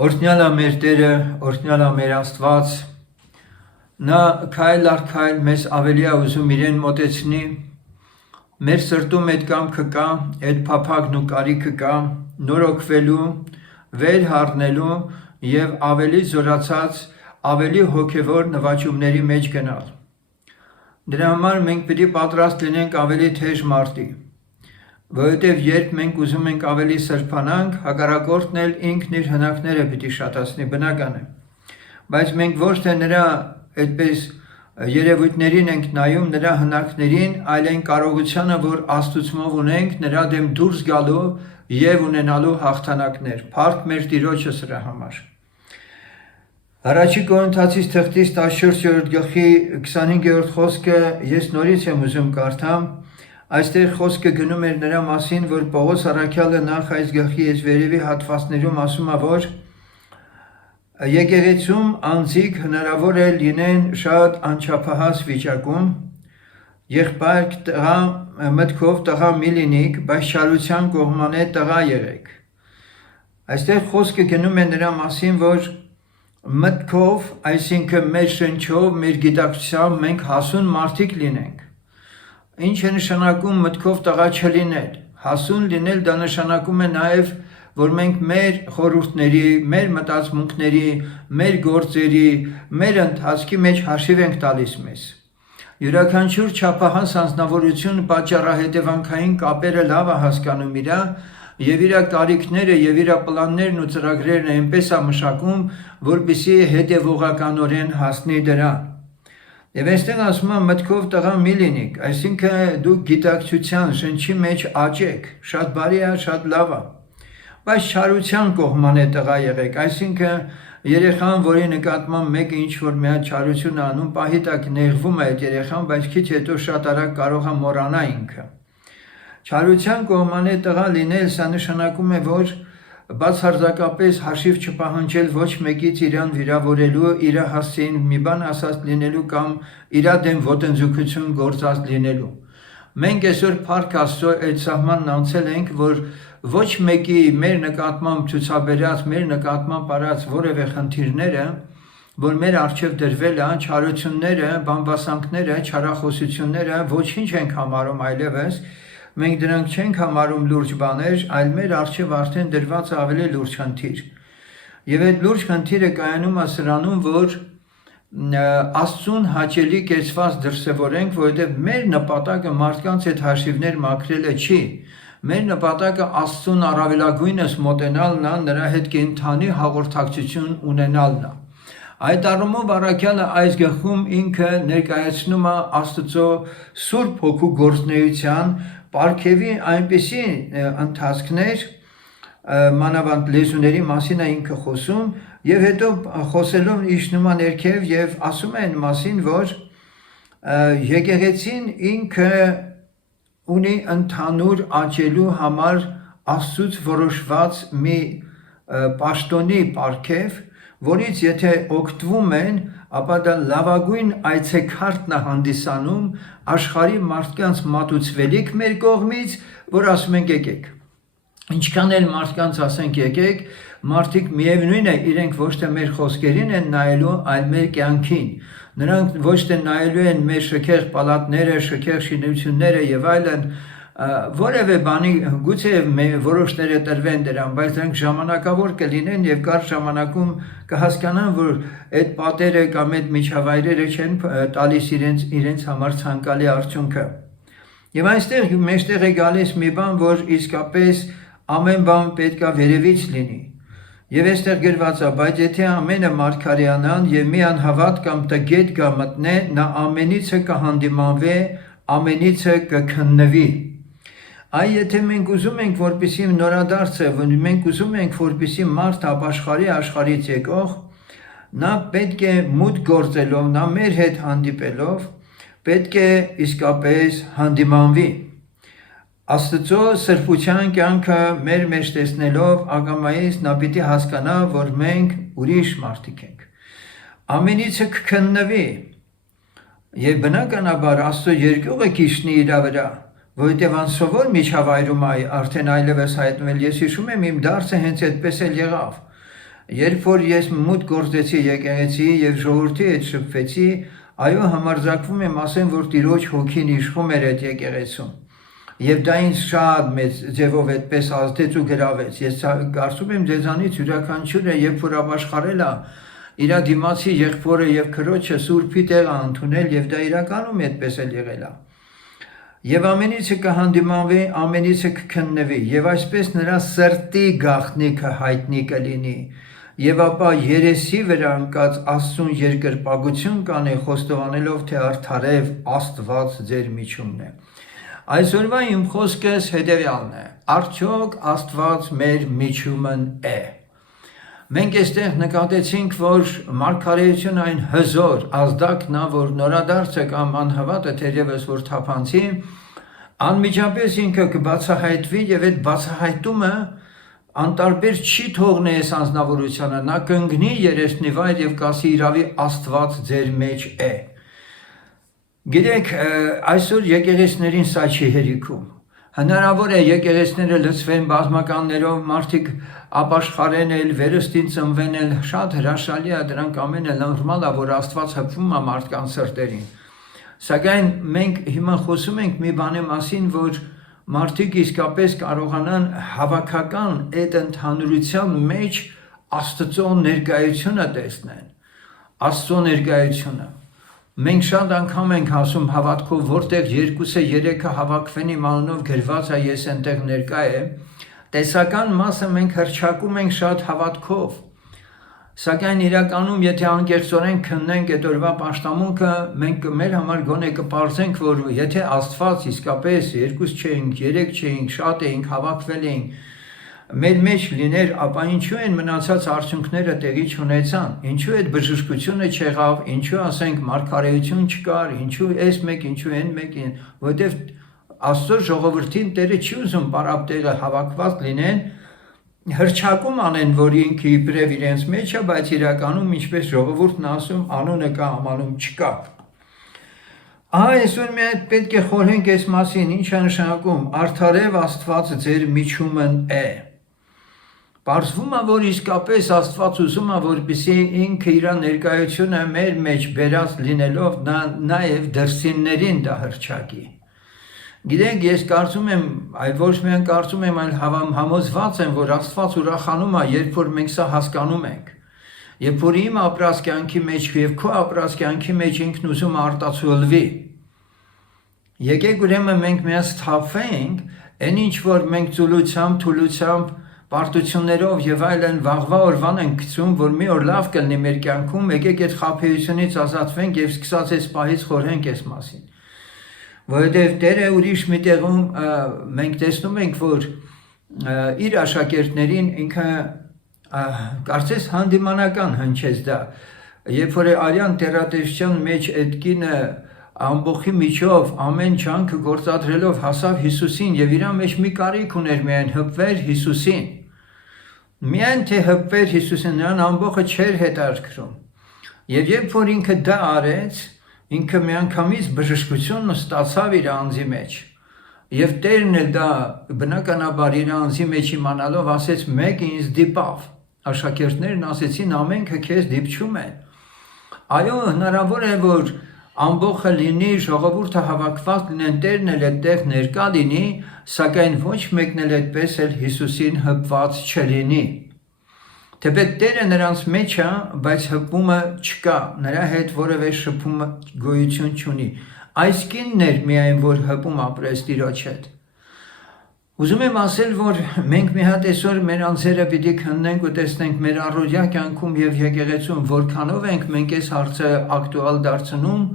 Օրհնյալ է մեր Տերը, օրհնյալ է մեր Աստված, նա քայլ առ քայլ մեզ ավելի է ուզում իրեն մոտեցնի, մեր սրտում այդ կամքը կա, այդ փափագն ու կարիքը կա, նորոգվելու, վեր հառնելու եւ ավելի զորացած, ավելի հոգեվոր նվաճումների մեջ գնալ։ Դրա համար մենք պետք է պատրաստ լինենք ավելի թեժ մարտի, որովհետև երբ մենք ուզում ենք ավելի սրբանանք, հակառակորդն էլ ինքն իր հնակները պիտի շատացնի, բնական է։ Բայց մենք ոչ թե նրա այդպես երևույթներին ենք նայում, նրա հնակներին, այլ այն կարողությանը, որ Աստծուով ունենք, նրա դեմ դուրս գալու եւ ունենալու հաղթանակներ։ Փառք մեր Տիրոջը սրա համար։ Առաջի Կորինթացիս թղթից 14-րդ գլխի 25-րդ խոսքը ես նորից եմ ուզում կարդամ։ Այստեղ խոսքը գնում էր նրա մասին, որ Պողոս առաքյալը նախ այս գլխի այս վերևի հատվածներում ասում է, որ եկեղեցում անձիկ հնարավոր է լինեն շատ անչափահաս վիճակում, եղբայր տղա մտքով տղա մի լինիք, բայց չարության կողմանե տղա եղեք։ Այստեղ խոսքը գնում է նրա մասին, որ մտքով, այսինքն մեր շնչով, մեր գիտակցությամբ մենք հասուն մարդիկ լինենք։ Ինչ է նշանակում մտքով տղա չլինել։ Հասուն լինել դա նշանակում է նաև, որ մենք մեր խորհուրդների, մեր մտածմունքների, մեր գործերի, մեր ընթացքի մեջ հաշիվ ենք տալիս մեզ։ Յուրաքանչյուր չափահաս անձնավորություն պատճառահետևանքային կապերը լավ է հասկանում իր եւ իր կարիքները եւ իր պլաններն ու ծրագրերն այնպես է մշակում, որպեսզի հետևողականորեն հասնի դրան։ Եվ այստեղ ասում է մտքով տղա մի լինիք, այսինքն դուք գիտակցության շնչի մեջ աճեք, շատ բարի է, շատ լավ է, բայց չարության կողման է տղա եղեք, այսինքն երեխան, որի նկատմամբ մեկը ինչ-որ մի հատ չարություն է անում, պահի տակ նեղվում է այդ երեխան, բայց քիչ հետո շատ արագ կարող է մոռանա ինքը։ Չարության կողման է տղա լինել, սա նշանակում է, որ բացարձակապես հաշիվ չպահանջել ոչ մեկից իրան վիրավորելու, իր հասցեին մի բան ասած լինելու կամ իր դեմ ոտնձգություն գործած լինելու։ Մենք այսօր փառք Աստծո այդ սահմանն անցել ենք, որ ոչ մեկի մեր նկատմամբ ցուցաբերած, մեր նկատմամբ արած որևէ խնդիրները, որ մեր առջև դրվել է, չարությունները, բամբասանքները, չարախոսությունները ոչինչ ենք համարում այլևս, մենք դրանք չենք համարում լուրջ բաներ, այլ մեր առջև արդեն դրված ավելի լուրջ խնդիր։ Եվ այդ լուրջ խնդիրը կայանում է սրանում, որ Աստծուն հաճելի կեցված դրսևորենք, որովհետև մեր նպատակը մարդկանց այդ հաշիվներ մաքրելը չի։ Մեր նպատակը Աստծուն առավելագույնս մոտենալն է, նրա հետ կենթանի հաղորդակցություն ունենալն է։ Այդ առումով առաքյալը այս գլխում ինքը ներկայացնում է Աստծո Սուրբ Հոգու գործունեության պարգևի այնպիսի ընթացքներ, մանավանդ լեզուների մասին է ինքը խոսում, եւ հետո խոսելով իջնում է ներքև եւ ասում է այն մասին, որ եկեղեցին ինքը ունի ընդհանուր աճելու համար Աստծուց որոշված մի պաշտոնի պարգև, որից եթե օգտվում են, ապա դա լավագույն այցեքարտն է հանդիսանում աշխարհի մարդկանց մատուցվելիք մեր կողմից, որ ասում ենք եկեք։ Ինչքան էլ մարդկանց ասենք եկեք, մարդիկ միևնույն է իրենք ոչ թե մեր խոսքերին են նայելու, այլ մեր կյանքին։ Նրանք ոչ թե նայելու են մեր շքեղ պալատները, շքեղ շինությունները եւ այլն, որևէ բանի գուցե որոշները տրվեն դրան, բայց դրանք ժամանակավոր կլինեն եւ կար ժամանակում կհասկանան, որ այդ պատերը կամ այդ միջավայրերը չեն տալիս իրենց համար ցանկալի արդյունքը։ Եվ այստեղ մեջտեղ է գալիս մի բան, որ իսկապես ամեն բան պետք է վերևից լինի։ Եվ այստեղ գրված է, բայց եթե ամենը մարգարեանան եւ մի անհավատ կամ տգետ գա մտնե, նա ամենիցը կհանդիմանվի, ամենիցը կքննվի։ Այ եթե մենք ուզում ենք, որպեսզի նորադարձը, մենք ուզում ենք, որպեսզի մարդ ապաշխարի աշխարհից եկող, նա պետք է մուտք գործելով, նա մեր հետ հանդիպելով, պետք է իսկապես հանդիմանվի։ Աստծո սրբության կյանքը մեր մեջ տեսնելով ակամայից նա պիտի հասկանա, որ մենք ուրիշ մարդիկ ենք։ Ամենիցը կքննվի, եւ բնականաբար Աստծո երկյուղը կիջնի իր վրա, որովհետև անսովոր միջավայրում արդեն այլևս հայտնվել, ես հիշում եմ իմ դարձը հենց այդպես էլ եղավ։ Երբ որ ես մուտք գործեցի եկեղեցի եւ ժողովրդի հետ շփվեցի, այո, համարձակվում եմ ասեմ, որ Տիրոջ հոգին իշխում էր այդ եկեղեցում։ Եվ դա ինձ շատ մեծ ձևով այդպես ազդեց ու գրավեց։ Ես կարծում եմ ձեզանից յուրաքանչյուրը, երբ որ ապաշխարել է իր դիմացի եղբորը եւ քրոջը սուրբի տեղը ընդունել, եւ դա իրականում այդպես էլ եղել է։ Եվ ամենիցը կհանդիմանվի, ամենիցը կքննվի, եւ այսպես նրա սրտի գաղտնիքը հայտնի կլինի, եւ ապա երեսի վրա ընկած Աստծուն երկրպագություն կանե, խոստովանելով, թե արդարև Աստված ձեր միջումն է։ Այսօրվա իմ խոսքս հետևյալն է. արդյոք Աստված մեր միջումն է։ Մենք այստեղ նկատեցինք, որ մարգարեությունը այն հզոր ազդակն է, որ նորադարձը կամ անհավատը թերևս որ թափանցի, անմիջապես ինքը կբացահայտվի եւ այդ բացահայտումը անտարբեր չի թողնի այս անձնավորությունը, նա կընկնի երեսնի վայր եւ կասի իրավի Աստված ձեր մեջ է։ Գիտեք, այսօր եկեղեցիներին սա չի հերիքում։ Հնարավոր է եկեղեցիները լցվեն բազմականներով, մարդիկ ապաշխարեն էլ, վերստին ծնվեն էլ, շատ հրաշալի է, դրանք ամենը նորմալ է, որ Աստված հպվում է մարդկանց սրտերին։ Սակայն մենք հիմա խոսում ենք մի բանի մասին, որ մարդիկ իսկապես կարողանան հավաքական այդ ընդհանրության մեջ Աստծո ներկայությունը տեսնեն, Աստծո ներկայությունը։ Մենք շատ անգամ ենք ասում հավատքով, որտեղ երկուսը երեքը հավաքվեն իմ անունով գրված է, ես այնտեղ ներկա եմ, տեսական մասը մենք հռչակում ենք շատ հավատքով, սակայն իրականում եթե անկեղծորեն քննենք այդ օրվա պաշտամունքը, մենք մեր համար գոնե կպարզենք, որ եթե Աստված իսկապես երկուս չէինք, երեք չէինք, շատ էինք, հավաքվել էինք, մեր մեջ լիներ, ապա ինչու են մնացած արդյունքները տեղի չունեցան, ինչու այդ բժշկությունը չեղավ, ինչու ասենք մարգարեություն չկար, ինչու այս մեկ, ինչու այն մեկ, որովհետև Աստծո ժողովրդին Տերը չի ուզում պարապ տեղը հավաքված լինեն, հռչակում անեն, որ ինքը իբրև իրենց մեջ է, բայց իրականում ինչպես ժողովուրդն ասում, անունը կա, ամանում չկա։ Այսօր մենք պետք է խորհենք այս մասին, ինչ է նշանակում, արդարև Աստված ձեր միջումն է։ Պարզվում է, որ իսկապես Աստված ուզում է, որպեսզի ինքը իր ներկայությունը մեր մեջ բերած լինելով, նա նաև դրսիններին դա հռչակի։ Գիտենք, ես կարծում եմ, ոչ միայն կարծում եմ, այլ համոզված եմ, որ Աստված ուրախանում է, երբ որ մենք սա հասկանում ենք։ Երբ որ իմ ապրած կյանքի մեջ եւ քո ապրած կյանքի մեջ ինքն ուզում է արտացոլվի։ Եկեք ուրեմն մենք միասին սթափվենք, այն ինչ որ մենք ծուլությամբ, թուլությամբ, պարտություններով եւ այլն վաղվա օրվան ենք գցում, որ մի օր լավ կլինի մեր կյանքում, եկեք այդ խաբեությունից ազատվենք եւ սկսած այս պահից խորհենք այս մասին։ Որովհետեւ Տերը ուրիշ մի տեղում մենք տեսնում ենք, որ իր աշակերտներին ինքը կարծես հանդիմանական հնչեց դա, երբ որ արյան տերատեսչության մեջ այդ կինը ամբողջի միջով ամեն ջանքը գործադրելով հասավ Հիսուսին եւ իր մեջ մի կարիք ուներ միայն հպվեր Հիսուսին։ Միայն թե հպվեր Հիսուսին, նրան ամբողջը չէր հետաքրքրում։ Եվ երբ որ ինքը դա արեց, ինքը միանգամից բժշկություն ստացավ իր անձի մեջ։ Եվ Տերն էլ դա բնականաբար իր անձի մեջ իմանալով ասեց մեկ ինձ դիպավ։ Աշակերտներն ասեցին ամենքը քեզ դիպչում են։ Այո, հնարավոր է, որ ամբողջը լինի, ժողովուրդը հավաքված լինեն, Տերն էլ այդտեղ ներկա լինի, սակայն ոչ մեկն էլ այդպես էլ Հիսուսին հպված չլինի։ Թեպետ Տերը նրանց մեջ է, բայց հպումը չկա, նրա հետ որևէ շփում գոյություն չունի։ Այս կինն էր միայն, որ հպում ապրեց Տիրոջ հետ։ Ուզում եմ ասել, որ մենք մի հատ այսօր մեր անձերը պիտի քննենք ու տեսնենք մեր առօրյա կյանքում եւ եկեղեցում որքանով ենք մենք այս հարցը ակտուալ դարձնում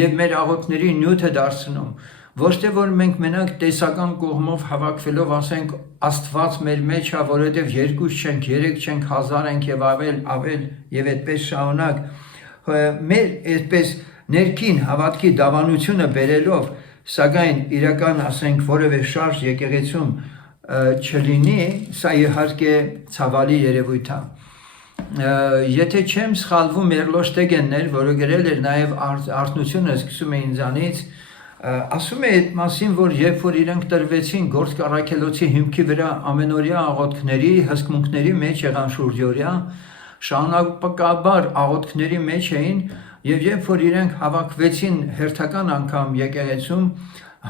եւ մեր աղոթքների նյութը դարձնում։ Ոչ թե որ մենք մենակ տեսական կողմով հավաքվելով ասենք Աստված մեր մեջ է, որովհետեւ երկուս չենք, երեք չենք, հազար ենք եւ ավել եւ այդպես շարունակ մեր այդպես ներքին հավատքի դավանությունը բերելով, սակայն իրական ասենք որևէ շարժ եկեղեցում չլինի, սա իհարկե ցավալի երևույթ է։ Եթե չեմ սխալվում, Մերլոշ Տեգենն էր, որը գրել էր նաև արթնությունը սկսում է ինձանից, Ասում է այդ մասին, որ երբ որ իրենք տրվեցին Գործք Առաքելոցի հիմքի վրա ամենօրյա աղոթքների, հսկմունքների մեջ եղան շուրջօրյա, շարունակաբար աղոթքների մեջ էին, եւ երբ որ իրենք հավաքվեցին հերթական անգամ եկեղեցում,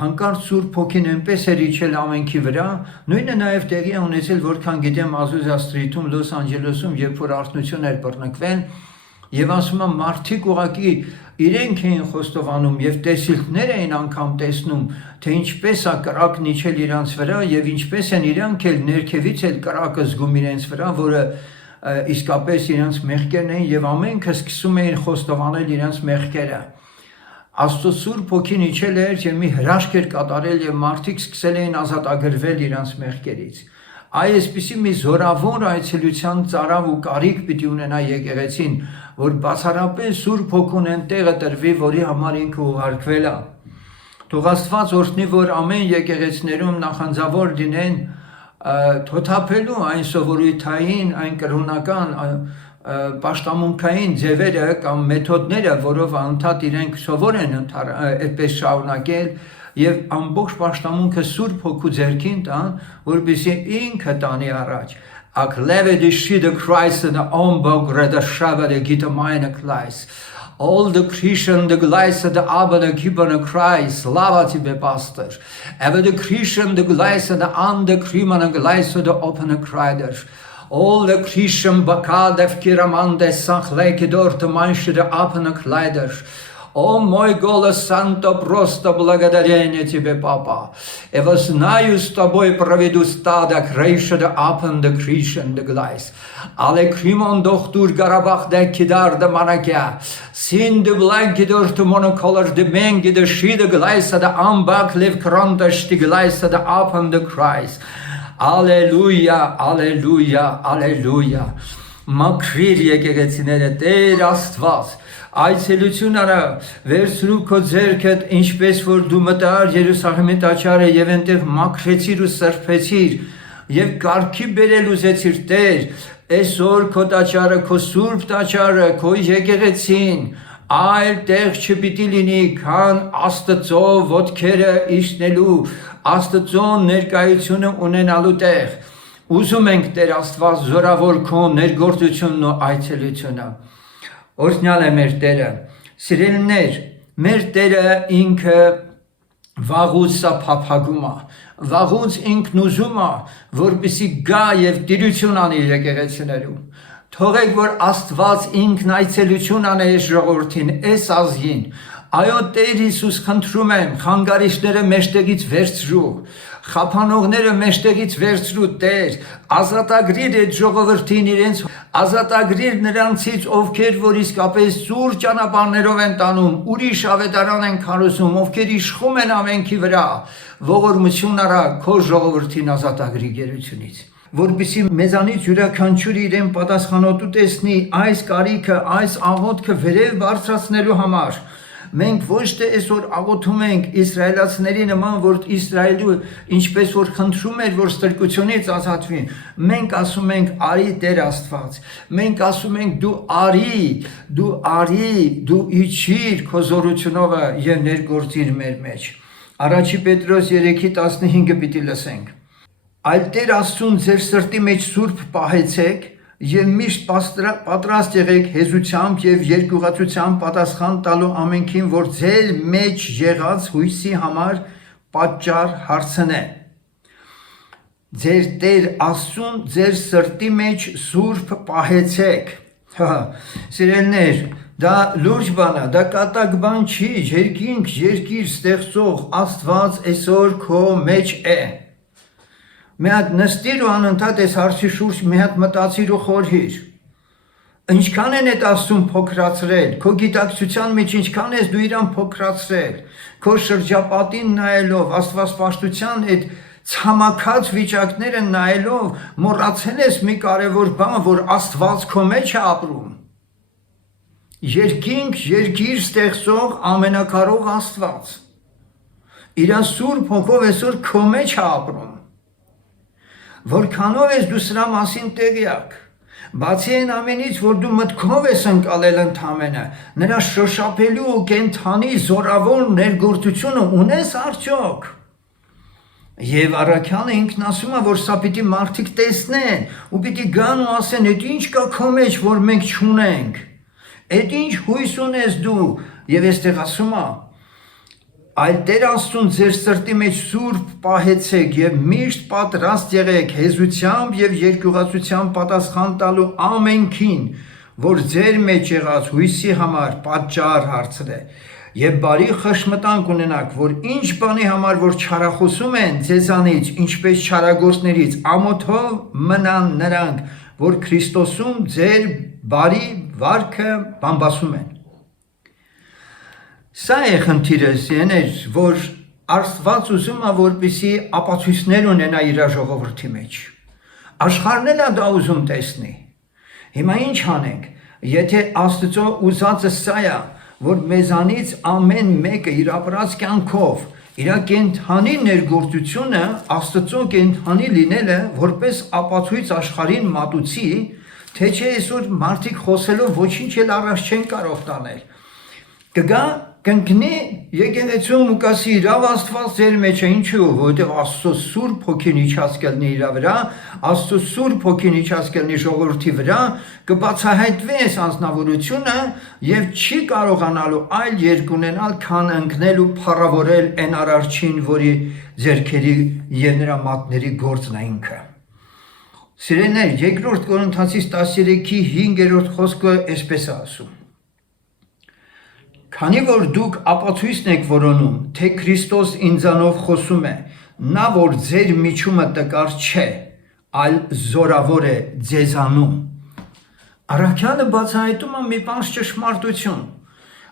հանկարծ Սուրբ Հոգին այնպես էր իջել ամենքի վրա, նույնը նաև տեղի է ունեցել, որքան գիտեմ Azusa Street-ում, Լոս Անջելեսում, երբ որ արթնություն էր բռնկվել, եւ ասում եմ մարդիկ ուղղակի իրենք էին խոստովանում եւ տեսիլքներ էին անգամ տեսնում, թե ինչպես է կրակն իջել իրանց վրա եւ ինչպես են իրանք էլ ներքևից էլ կրակը զգում իրենց վրա, որը իսկապես իրենց մեղքերն էին եւ ամենքը սկսում էին խոստովանել իրենց մեղքերը։ Աստծո Սուրբ Հոգին իջել էր եւ մի հրաշք էր կատարել եւ մարդիկ սկսել էին ազատագրվել իրենց մեղքերից։ Այսպիսի մի զորավոր այցելության ծարավ ու կարիք պիտի ունենա եկեղեցին, որ բացառապես Սուրբ Հոգուն են տեղը տրվի, որի համար ինքը ուղարկվել է։ Թող Աստված օրհնի, որ ամեն եկեղեցիներում նախանձավոր լինեն թոթափելու այն սովորույթային, այն կրոնական, պաշտամունքային ձևերը կամ մեթոդները, որով անդադ իրենք սովոր են այդպես շարունակել եւ ամբողջ պաշտամունքը Սուրբ Հոգու ձեռքին տան, որպեսզի ինքը տանի առաջ։ All the Christian the gleise the abene gibene Kreis, lava тебе pastor. Ever the Christian the gleise the ande krimane gleise the opene Kreider. All the Christian bakadev kiramande sachleke dort manche the apene Kleider. О мой голос, Санто, просто благодарение тебе, Папа. И знаю, с тобой проведу стадо, крейша да апен да кришен да глайс. Але кримон дохтур Гарабах да кидар да манакя. Син да бланки дор ту моноколор да менги да ши да глайса да амбак лев кронташ да глайса да апен да крайс. Аллилуйя, аллилуйя, аллилуйя. Մաքրիր եկեղեցիները Տեր Աստված, այցելություն արա, վերցրու քո ձեռքդ, ինչպես որ դու մտար Երուսաղեմի տաճարը եւ այնտեղ մաքրեցիր ու սրբեցիր եւ կարգի բերել ուզեցիր Տեր, այսօր քո տաճարը, քո սուրբ տաճարը, քո եկեղեցին այլ տեղ չպիտի լինի, քան Աստծո ոտքերը իջնելու, Աստծո ներկայությունը ունենալու տեղ։ Ուզում ենք Տեր Աստված զորավոր քո ներգործությունն ու այցելությունը։ Օրհնյալ է մեր Տերը։ Սիրելիներ, մեր Տերը ինքը վաղուց սա փափագում է, վաղուց ինքն ուզում է, որպեսզի գա եւ տիրություն անի եկեղեցիներում։ Թողեք որ Աստված ինքն այցելություն անե ժողովրդին, այս ազգին։ Այո Տեր Հիսուս խնդրում եմ, խանգարիչները մեջտեղից վերցրու, խափանողները մեջտեղից վերցրու Տեր, ազատագրիր այդ ժողովրդին իրենց, ազատագրիր նրանցից, ովքեր որ իսկապես ծուր ճանապարհներով են տանում, ուրիշ ավետարան են քարոզում, ովքեր իշխում են ամենքի վրա, ողորմություն արա քո ժողովրդին ազատագրի գերությունից, որպեսզի մեզանից յուրաքանչյուրը իրեն պատասխանատու տեսնի այս կարիքը, այս աղոթքը վերև բարձրացնելու համար։ Մենք ոչ թե այսօր աղոթում ենք իսրայելացիների նման, որ Իսրայելը ինչպես որ խնդրում էր, որ ստրկությունից ազատվին, մենք ասում ենք արի Տեր Աստված, մենք ասում ենք դու արի, դու իջիր քո զորությունով եւ ներգործիր մեր մեջ։ Առաջի Պետրոս 3:15 պիտի լսենք։ Այլ Տեր Աստծուն ձեր սրտի մեջ սուրբ պահեցեք եւ միշտ պատրաստ եղեք հեզությամբ եւ երկյուղացությամբ պատասխան տալու ամենքին, որ ձեր մեջ եղած հույսի համար պատճառ հարցնե։ Ձեր Տեր Աստծուն ձեր սրտի մեջ սուրբ պահեցեք։ Սիրելիներ, դա լուրջ բան է, դա կատակ բան չի, երկիր ստեղծող Աստված այսօր քո մեջ է։ Մի հատ նստիր ու անընդհատ այս հարցի շուրջ մի հատ մտածիր ու խորհիր։ Ինչքան են այդ Աստծուն փոքրացրել, քո գիտակցության մեջ ինչքան ես դու իրան փոքրացրել, քո շրջապատին նայելով, աստվածպաշտության այդ ցամաքած վիճակները նայելով, մոռացել ես մի կարևոր բան, որ Աստված քո մեջ է ապրում։ Երկիր ստեղծող ամենակարող Աստված։ Իր սուրբ հոգով այսօր քո մեջ է ապրում։ Որքանով ես դու սրա մասին տեղյակ, Բացի այն ամենից, որ դու մտքով ես ընկալել ընդամենը, նրա շոշափելու ու կենթանի զորավոր ներգործությունը ունես արդյոք։ Եվ առաքյալը ինքն ասում է, որ սա պիտի մարդիկ տեսնեն ու պիտի գան ու ասեն, «Էդ ինչ կա քո մեջ, որ մենք չունենք, էդ ինչ հույս ունես դու»։ Եվ այստեղ ասում է, «Այլ Տեր Աստծուն ձեր սրտի մեջ սուրբ պահեցեք եւ միշտ պատրաստ եղեք հեզությամբ եւ երկյուղացությամբ պատասխան տալու ամենքին, որ ձեր մեջ եղած հույսի համար պատճառ հարցրե։ Եվ բարի խշմտանք ունենաք, որ ինչ բանի համար որ չարախոսում են ձեզանից, ինչպես չարագործներից, ամոթով մնան նրանք, որ Քրիստոսում ձեր բարի վարքը բամբասում են»։ Սա է խնդիրս, որ Աստված ուզում է, որպեսզի ապացույցներ ունենա իր ժողովրդի մեջ։ Աշխարհն էլ է դա ուզում տեսնի։ Հիմա ինչ անենք, եթե Աստծո ուզածը սա է, որ մեզանից ամեն մեկը իր ապրած կյանքով իր կենթանի ներգործությունը, Աստծո կենթանի լինելը որպես ապացույց աշխարհին մատուցի, թե չէ այսօր մարդիկ խոսելով ոչինչ էլ առաջ չեն կարող տանել։ Կգա կընկնի եկեղեցում ու կասի իրավ Աստված ձեր մեջ է, ինչու, որովհետև Աստծո Սուրբ Հոգին իջած կլինի իր վրա, Աստծո Սուրբ Հոգին իջած կլինի ժողովրդի վրա, կբացահայտվի այս անձնավորությունը եւ չի կարողանալու այլ երկ ունենալ, քան ընկնել ու փառավորել այն Արարչին, որի ձեռքերի եւ նրա մատների գործն է ինքը։ Սիրելիներ, 2 Կորինթացիս 13:5 խոսքը այսպես է ասում. «Քանի որ դուք ապացույցն եք որոնում, թե Քրիստոս ինձանով խոսում է, նա որ ձեր միջումը տկար չէ, այլ զորավոր է ձեզանում»։ Առաքյալը բացահայտում է մի բան ճշմարտություն,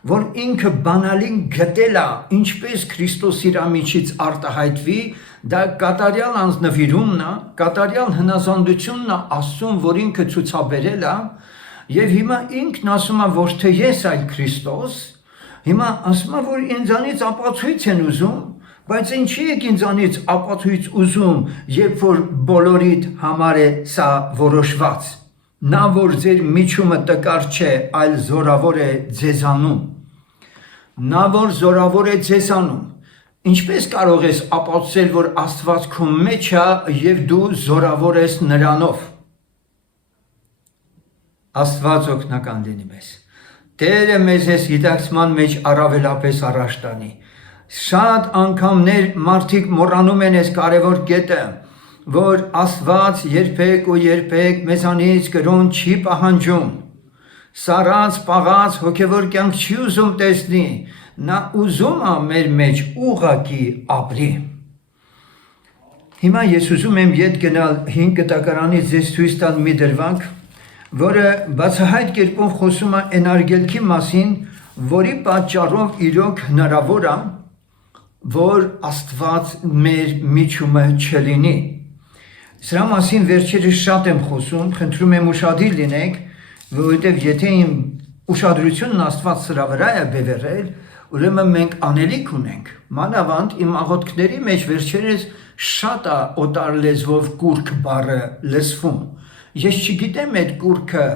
որ ինքը բանալին գտել է, ինչպես Քրիստոս իր միջից արտահայտվի, դա կատարյալ անձնվիրումն է, կատարյալ հնազանդությունն է Աստծուն, որ ինքը ցուցաբերել է, եւ հիմա ինքն ասում է, ոչ թե ես, այլ Քրիստոս, հիմա ասում է, որ ինձանից ապացույց են ուզում, բայց ինչի եք ինձանից ապացույց ուզում, երբ որ բոլորիդ համար է սա որոշված։ Նա որ ձեր միջումը տկար չէ, այլ զորավոր է ձեզանում։ Նա որ զորավոր է ձեզանում։ Ինչպես կարող ես ապացուցել, որ Աստված քո մեջ է եւ դու զորավոր ես նրանով։ Աստված օգնական լինի մեզ։ Տերը մեզ այս գիտակցման մեջ առավելապես առաջ տանի։ Շատ անգամներ մարդիկ մոռանում են այս կարևոր կետը, որ Աստված երբեք ու երբեք մեզանից կրոն չի պահանջում։ Սառած, պաղած, հոգևոր կյանք չի ուզում տեսնի, նա ուզում է մեր մեջ ուղղակի ապրի։ Հիմա ես ուզում եմ ետ գնալ 5 կտակարանից ձեզ ցույց տալ մի դրվագ, որը բացահայտ կերպով խոսում է այն արգելքի մասին, որի պատճառով իրոք հնարավոր է, որ Աստված մեր միջումը չլինի։ Սրա մասին վերջերս շատ եմ խոսում, խնդրում եմ ուշադիր լինեք, որովհետև եթե իմ ուշադրությունն Աստված սրա վրա է բևեռել, ուրեմն մենք անելիք ունենք։ Մանավանդ իմ աղոթքների մեջ վերջերս շատ է օտար լեզվով կուրք բառը լսվում։ Ես չգիտեմ այդ կուրքը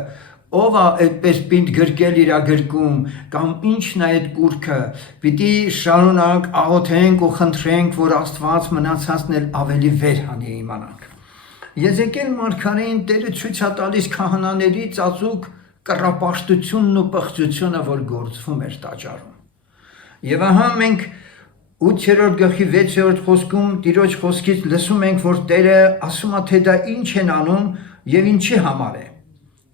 ով է այդպես պինդ գրկել իր գրքում կամ ինչն է այդ կուրքը, պիտի շարունակ աղոթենք ու խնդրենք, որ Աստված մնացածն էլ ավելի վեր հանի իմանանք։ Եզեկիել մարգարեին Տերը ցույց է տալիս քահանաների ծածուկ կռապաշտությունն ու պղծությունը, որ գործվում էր տաճարում։ Եվ ահա մենք 8-րդ գլխի 6-րդ խոսքում Տիրոջ խոսքից լսում ենք, որ Տերը ասում է, թե դա ինչ են անում եւ ինչի համար է։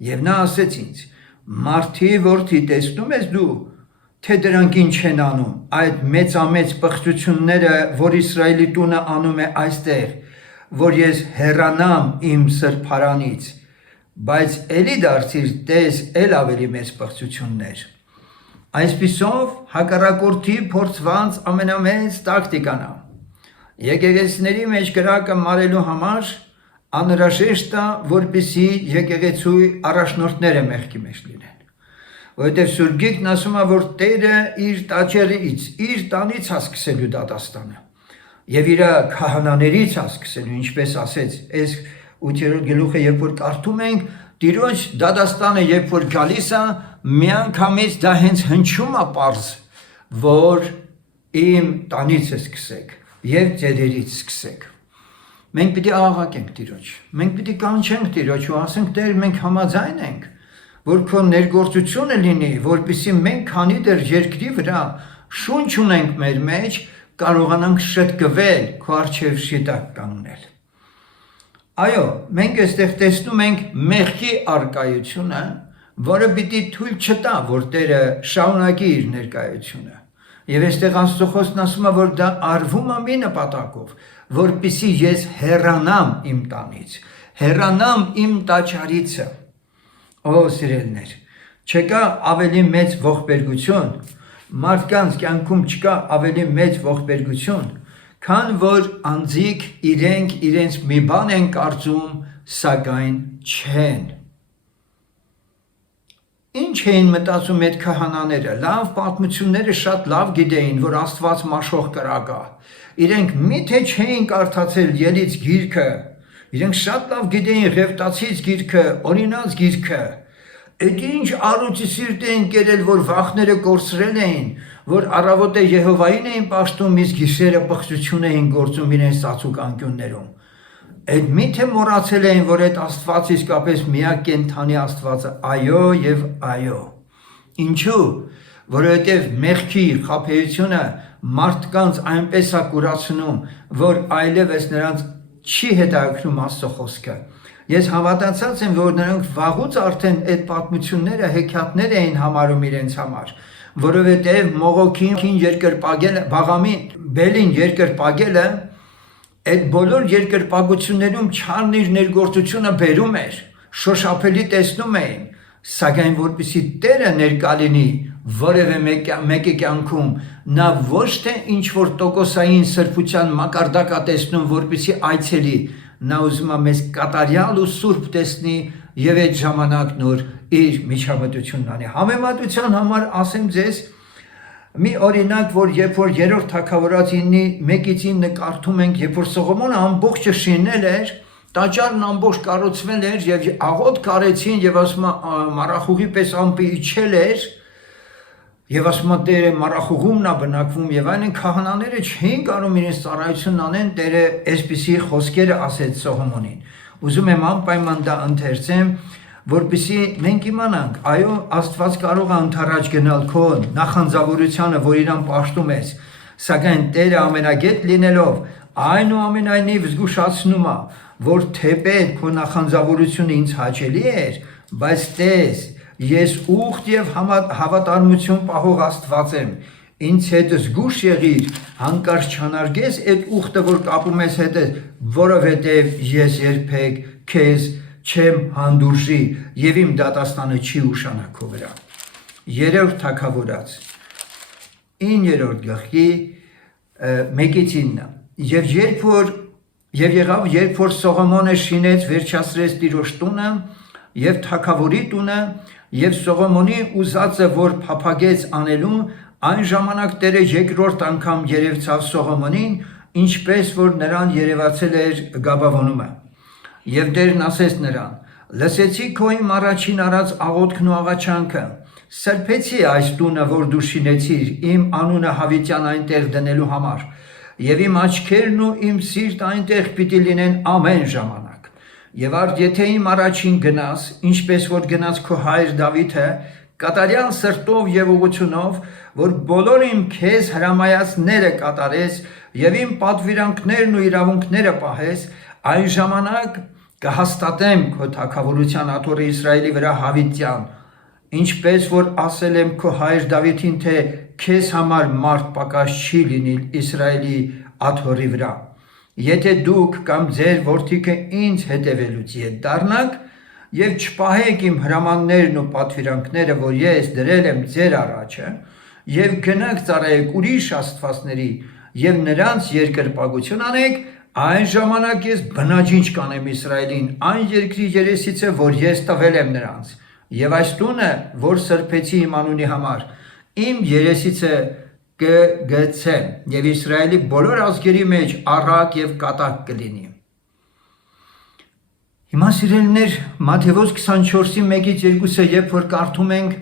Եվ նա ասեց ինձ. «Մարդի որդի, տեսնում ես դու, թե դրանք ինչ են անում, այդ մեծամեծ պղծությունները, որ Իսրայելի տունը անում է այստեղ, որ ես հեռանամ իմ սրբարանից, բայց էլի դարձիր, տես էլ ավելի մեծ պղծություններ»։ Այսպիսով հակառակորդի փորձված ամենամեծ տակտիկան է։ Եկեղեցիների մեջ կրակը մարելու համար անհրաժեշտ է, որպեսզի եկեղեցու առաջնորդները մեղքի մեջ լինեն։ Որովհետև Սուրբ Գիրքն ասում է, որ Տերը իր տաճարից, իր տանից է սկսելու դատաստանը եւ իր քահանաներից է սկսելու, ինչպես ասեց այս 8-րդ գլուխը, երբ որ կարդում ենք, Տիրոջ դատաստանը երբ որ գալիս է, միանգամից դա հենց հնչում է պարզ, որ իմ տանից է սկսեք եւ ձերերից սկսեք։ Մենք պիտի աղաղակենք Տիրոջ, մենք պիտի կանչենք Տիրոջ ու ասենք Տեր, մենք համաձայն ենք, որ քո ներգործությունը լինի, որպեսզի մենք քանի դեռ երկրի վրա շունչ ունենք մեր մեջ, կարողանանք շտկվել քո առջև շիտակ կանգնել։ Այո, մենք այստեղ տեսնում ենք մեղքի առկայությունը, որը պիտի թույլ չտա, որ Տերը շարունակի իր ներկայությունը։ Եվ այստեղ Աստծո խոսքն ասում է, որ դա արվում է մի նպատակով, որպեսզի ես հեռանամ իմ տանից, հեռանամ իմ տաճարիցը։ Օ սիրելիներ, չկա ավելի մեծ ողբերգություն, մարդկանց կյանքում չկա ավելի մեծ ողբերգություն, քան որ անձիկ իրենց մի բան են կարծում, սակայն չեն։ Ինչ էին մտածում այդ քահանաները, լավ պատմությունները շատ լավ գիտեին, որ Աստված մաշող կրակա։ Իրենք միթե չէին կարդացել Ելից գիրքը, իրենք շատ լավ գիտեին Ղևտացից գիրքը, Օրինաց գիրքը։ Այդ ինչ առուտի սիրտ էին կերել, որ վախները կորցրել էին, որ առավոտը Եհովային էին պաշտում, իսկ գիշերը պղծություն էին գործում իրենց ծածուկ անկյուններում։ Այդ միթե մոռացել էին, որ այդ Աստված իսկապես միակ կենդանի Աստվածը, այո եւ այո։ Ինչու՞, որովհետեւ մեղքի խաբեությունը մարդկանց այնպես է կուրացնում, որ այլևս նրանց չի հետաքրքրում Աստծո խոսքը։ Ես հավատացած եմ, որ նրանք վաղուց արդեն այդ պատմությունները հեքիաթներ էին համարում իրենց համար, որովհետեւ Մողոքին երկրպագելը, Բաղամին Բելին երկրպագելը այդ բոլոր երկրպագություններում չարն իր ներգործությունը բերում էր, շոշափելի տեսնում էին, սակայն որպեսզի Տերը ներկա լինի որևէ մեկի կյանքում, նա ոչ թե ինչ որ տոկոսային սրբության մակարդակ է տեսնում, որպեսզի այցելի, նա ուզում է մեզ կատարյալ ու սուրբ տեսնի եւ այդ ժամանակ նոր իր միջամտությունն անի։ Համեմատության համար ասեմ ձեզ մի օրինակ, որ երբ որ երրորդ թագավորաց 9:1-ին կարդում ենք, երբ որ Սողոմոնը ամբողջը շինել էր, տաճարն ամբողջ կառուցվել էր եւ աղոտ կարեցին եւ ասում մառախուղի պես ամպի իջել էր եւ ասում Տերը մառախուղումն է բնակվում եւ այլն, քահանաները չէին կարող իրենց ծառայությունն անեն, Տերը այսպիսի խոսքերը ասեց Սողոմոնին։ Ուզում եմ անպայման դա ընթերցեմ, որպեսզի մենք իմանանք, այո, Աստված կարող է ընդառաջ գնալ քո նախանձավորությանը, որ իրան պաշտում ես, սակայն Տերը ամենագետ լինելով, այնուամենայնիվ զգուշացնում է, որ թեպետ քո նախանձավորությունը ինձ հաճելի էր, բայց տես, ես ուխտ եւ հավատարմություն պահող Աստված եմ, ինձ հետ զգուշ եղիր, հանկարծ չանարգես այդ ուխտը, որ կապում ես հետը, որովհետեւ ես երբեք քեզ չեմ հանդուրժի եւ իմ դատաստանը չի ուշանա քո վրա։ Երրորդ թագավորաց 9-րդ գլխի 1-9 երբ որ Սողոմոնը շինեց վերջացրեց Տիրոջ տունը եւ թագավորի տունը եւ Սողոմոնի ուզածը որ փափագեց անելու, այն ժամանակ Տերը երկրորդ անգամ երևցավ Սողոմոնին, ինչպես որ նրան երևացել էր Գաբավոնումը։ Եվ Տերն ասեց նրան. լսեցի քո իմ առաջին արած աղոթքն ու աղաչանքը, սրբեցի այս տունը, որ դու շինեցիր իմ անունը հավիտյան այնտեղ դնելու համար, եւ իմ աչքերն ու իմ սիրտ այնտեղ պիտի լինեն ամեն ժամանակ։ Եվ արդ եթե իմ առաջին գնաս, ինչպես որ գնաց քո հայր Դավիթը, կատարյալ սրտով եւ ուղղությունով, որ բոլոր իմ քեզ հրամայածները կատարես եւ իմ պատվիրանքներն ու իրավունքները պահես, այն ժամանակ կհաստատեմ քո թագավորության աթոռը Իսրայելի վրա հավիտյան, ինչպես որ ասել եմ քո հայր Դավիթին, թե քեզ համար մարդ պակաս չի լինի Իսրայելի աթոռի վրա։ Եթե դուք կամ ձեր որդիքը ինձ հետևելուց ետ դառնաք եւ չպահեք իմ հրամաններն ու պատվիրանքները, որ ես դրել եմ ձեր առաջը, եւ գնաք ծառայեք ուրիշ աստվածների եւ նրանց երկրպագություն անեք, այն ժամանակ ես բնաջինչ կանեմ Իսրայելին այն երկրի երեսիցը, որ ես տվել եմ նրանց, եւ այս տունը, որ սրբեցի իմ անունի համար, իմ երեսիցը կգցեմ, եւ Իսրայելի բոլոր ազգերի մեջ առակ եւ կատակ կլինի։ Հիմա սիրելիներ, Մատթեոս 24-ի 1-2-ը երբ որ կարդում ենք,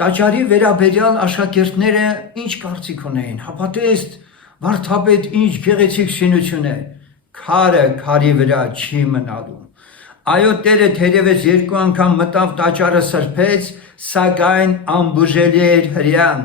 տաճարի վերաբերյալ աշակերտները ինչ կարծիք ունեին, հապատեստ վարդապետ ինչ գեղեցիկ շինություն է, քարը քարի վրա չի մնալու։ Այո, Տերը թերևս 2 անգամ մտավ տաճարը սրբեց, սակայն անբուժելի էր հրեան։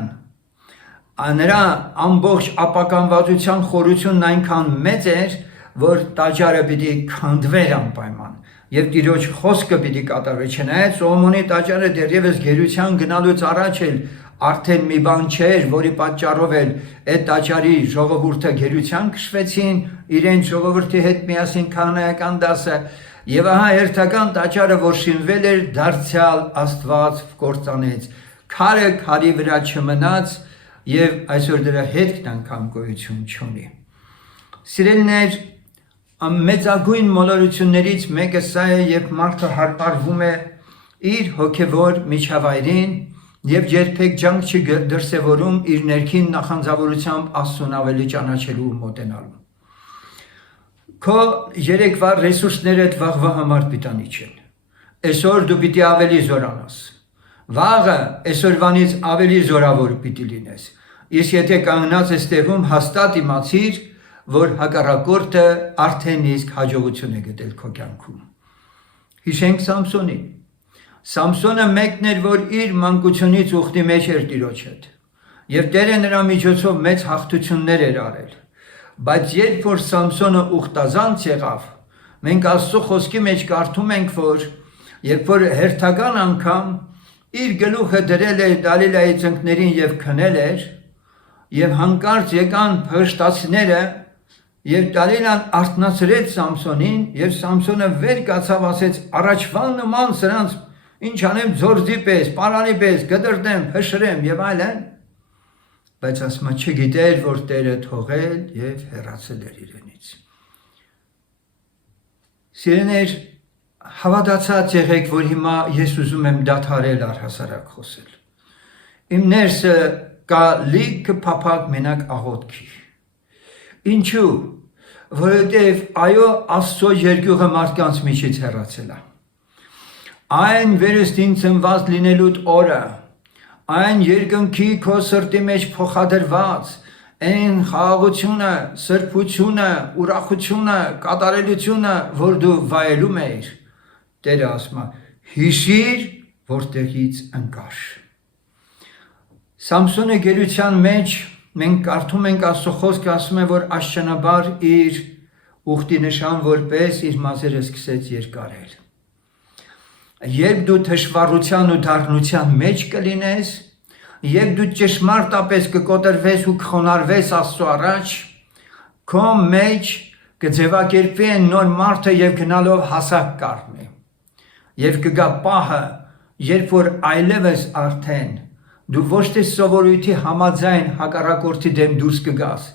Նրա ամբողջ ապականվածության խորությունն այնքան մեծ էր, որ տաճարը պիտի քանդվեր անպայման եւ Տիրոջ խոսքը պիտի կատարվի։ Չնայած Սողոմոնի տաճարը դեռևս գերության գնալուց առաջ էլ արդեն մի բան չէր, որի պատճառով էլ այդ տաճարի ժողովուրդը գերության քշվեցին իրենց ժողովրդի հետ միասին քանանայական դասը եւ ահա հերթական տաճարը որ շինվել էր դարձյալ Աստված կործանեց, քարը քարի վրա չմնաց եւ այսօր դրա հետքն անգամ գոյություն չունի։ Սիրելիներ, մեծագույն մոլորություններից մեկը սա է, երբ մարդը հարբարվում է իր հոգևոր միջավայրին եւ երբեք ջանք չի դրսևորում իր ներքին նախանձավորությամբ Աստծուն ավելի ճանաչելու ու մոտենալու։ Քո երեկվա ռեսուրսներդ վաղվա համար պիտանի չեն։ Այսօր դու պիտի ավելի զորանաս։ Վաղը այսօրվանից ավելի զորավոր պիտի լինես։ Իսկ եթե կանգնած ես տեղում, հաստատ իմացիր, որ հակառակորդը արդեն իսկ հաջողություն է գտել քո կյանքում։ Հիշենք Սամսոնին։ Սամսոնը մեկն էր, որ իր մանկությունից ուխտի մեջ էր Տիրոջ հետ եւ Տերը նրա միջոցով մեծ հաղթություններ էր արել։ Բայց երբ որ Սամսոնը ուխտազանց եղավ, մենք Աստծո խոսքի մեջ կարդում ենք, որ երբ որ հերթական անգամ իր գլուխը դրել էր Դալիլայի ծնկներին եւ քնել էր, եւ հանկարծ եկան փղշտացիները եւ Դալիլան արթնացրեց Սամսոնին եւ Սամսոնը վեր կացավ, ասեց առաջվան նման սրանց ինչ անեմ ձորձի պես, պարանի պես, գդրդեմ, փշրեմ եւ այլն, բայց ասма չգիտեր, որ Տերը թողել եւ հեռացել էր իրենից։ Սիրելիներ, հավատացած եղեք, որ հիմա ես ուզում եմ դադարել առհասարակ խոսել։ Իմ ներսը կա լիքը փափակ մենակ աղոթքի։ Ինչու՞։ Որովհետև այո, Աստծո երկյուղը մարդկանց միջից հեռացել է։ Այն վերստին ծնված լինելուդ օրը, այն երկնքի քո սրտի մեջ փոխադրված, այն խաղաղությունը, սրբությունը, ուրախությունը, կատարելությունը, որ դու վայելում ես, Տերը ասում է, հիշիր, որտեղից ընկար։ Սամսոնի գերության մեջ մենք կարդում ենք Աստծո խոսքը ասում է, որ աշճանաբար իր ուխտի նշան որպես իր մազերը սկսեց երկարել։ Երբ դու թշվառության ու դառնության մեջ կլինես, երբ դու ճշմարտապես կկոտրվես ու կխոնարհվես Աստծո առաջ, քո մեջ կձևակերպվի այն նոր մարդը եւ գնալով հասակ կառնի։ Եվ կգա պահը, երբ որ այլևս արդեն դու ոչ թե սովորույթի համաձայն հակառակորդի դեմ դուրս կգաս,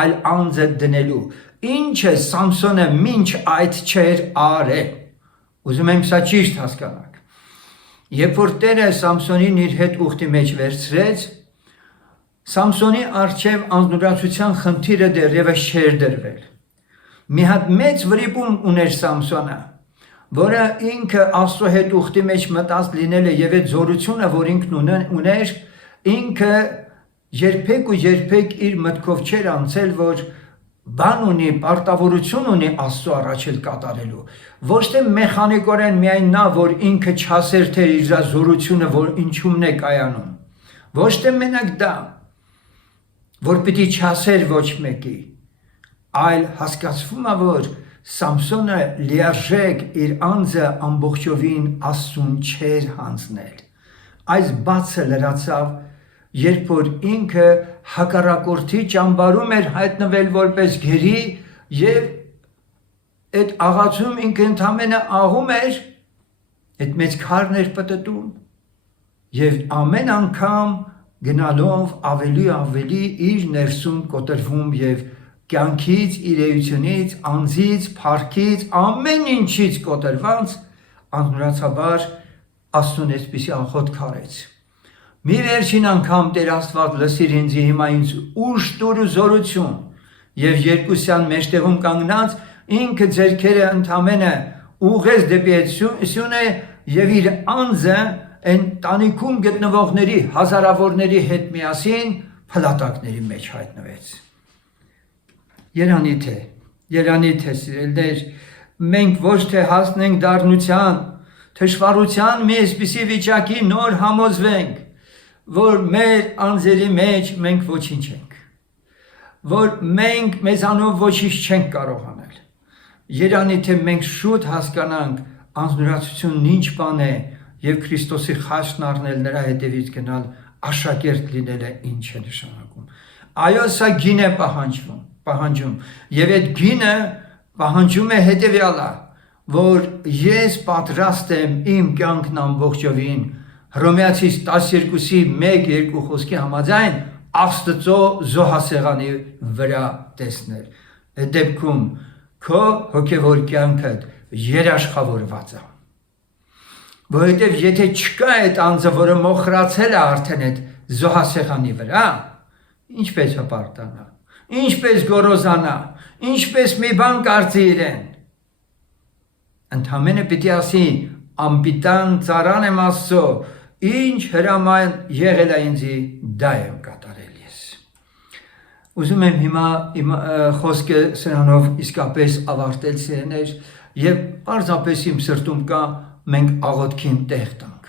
այլ անձը դնելու, ինչը Սամսոնը մինչ այդ չէր արել։ Ուզում եմ սա ճիշտ հասկանաք։ Երբ որ Տերը Սամսոնին իր հետ ուխտի մեջ վերցրեց, Սամսոնի առջև անznորացության խնդիրը դեռևս չէր դրվել։ Մի հատ մեծ վրիպում ուներ Սամսոնը, որը ինքը Աստծո հետ ուխտի մեջ մտած լինելը եւ այդ զորությունը, որ ինքն ուներ, ինքը երբեք իր մտքով չէր անցել, որ բան ունի, պարտավորություն ունի Աստծո առաջ էլ կատարելու։ Ոչ թե մեխանիկորեն միայն նա, որ ինքը չասեր թե իր զորությունը, որ ինչումն է կայանում։ Ոչ թե մենակ դա, որ պիտի չասեր ոչ մեկի, այլ հասկացվում է, որ Սամսոնը լիարժեք իր անձը ամբողջովին Աստծուն չէր հանձնել։ Այս բացը լրացավ, երբ որ ինքը հակառակորդի ճամբարում էր հայտնվել որպես գերի եւ այդ աղացում ինքը ընդամենը աղում էր, այդ մեծ քարն էր պտտում եւ ամեն անգամ գնալով ավելի իր ներսում կոտրվում եւ կյանքից, իրեությունից, անձից, փառքից, ամեն ինչից կոտրված անznորացաբար Աստծուն այսպիսի անխոտ քարեց։ Մի վերջին անգամ Տեր Աստված լսիր ինձ հիմա ինձ ուժ տուր ու զորություն եւ երկուսյան մեջտեղում կանգնած ինքը ձեռքերը ընդամենը ուղղեց դեպի այդ սյունը եւ իր անձը այն տանիքում գտնվողների հազարավորների հետ միասին փլատակների մեջ հայտնվեց։ Երանիթ է սիրելիներ, մենք ոչ թե հասնենք դառնության, թշվառության մի այսպիսի վիճակի նոր համոզվենք, որ մեր անձերի մեջ մենք ոչինչ ենք, որ մենք մեզանով ոչինչ չենք կարող անել։ Երանի թե մենք շուտ հասկանանք անձնուրացությունն ինչ բան է եւ Քրիստոսի խաչն առնել, նրա հետևից գնալ, աշակերտ լինելը ինչ է նշանակում։ Այո, սա գին է պահանջում եւ այդ գինը պահանջում է հետեւյալը, որ ես պատրաստ եմ իմ կյանքն ամբողջովին Հռոմեացիս 12-ի 1-2 խոսքի համաձայն Աստծո զոհասեղանի վրա տեսնել։ Այդ դեպքում քո հոգևոր կյանքդ երաշխավորված է։ Որովհետև եթե չկա այդ անձը, որը մոխրացել է արդեն այդ զոհասեղանի վրա, ինչպես հպարտանա, ինչպես գոռոզանա, ինչպես մի բան կարծի իրեն։ Ընդամենը պիտի ասի, անպիտան ծառան եմ Աստծո, ինչ հրաման եղել է ինձի, դա եմ կատարել ես։ Ուզում եմ հիմա իմ խոսքը սրանով իսկապես ավարտել սիրելիներ, եւ պարզապես իմ սրտում կա մենք աղոթքին տեղ տանք,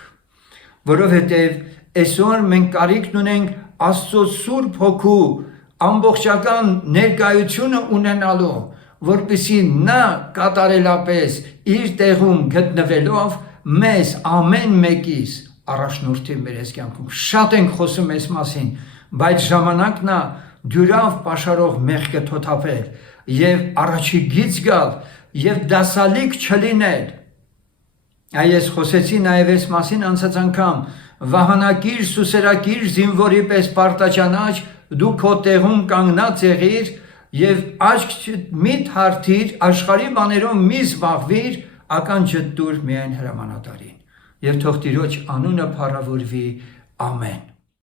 որովհետև այսօր մենք կարիք ունենք Աստծո Սուրբ Հոգու ամբողջական ներկայությունը ունենալու, որպեսզի նա կատարելապես իր տեղում գտնվելով մեզ ամեն մեկիս առաջնորդի մեր այս կյանքում։ Շատ ենք խոսում այս մասին, բայց ժամանակն է դյուրավ պաշարող մեղքը թոթափել եւ առաջի գից գալ եւ դասալիկ չլինել։ Այս խոսեցի նաեւ այս մասին անցած անգամ, վահանակիր սուսերակիր զինվորի պես պարտաճանաչ, դու քո տեղում կանգնած եղիր եւ աչք մի թարթիր, աշխարհի բաներով մի զբաղվիր, ականջդ տուր միայն հրամանատարին։ Եվ թող Տիրոջ անունը փառավորվի, ամեն։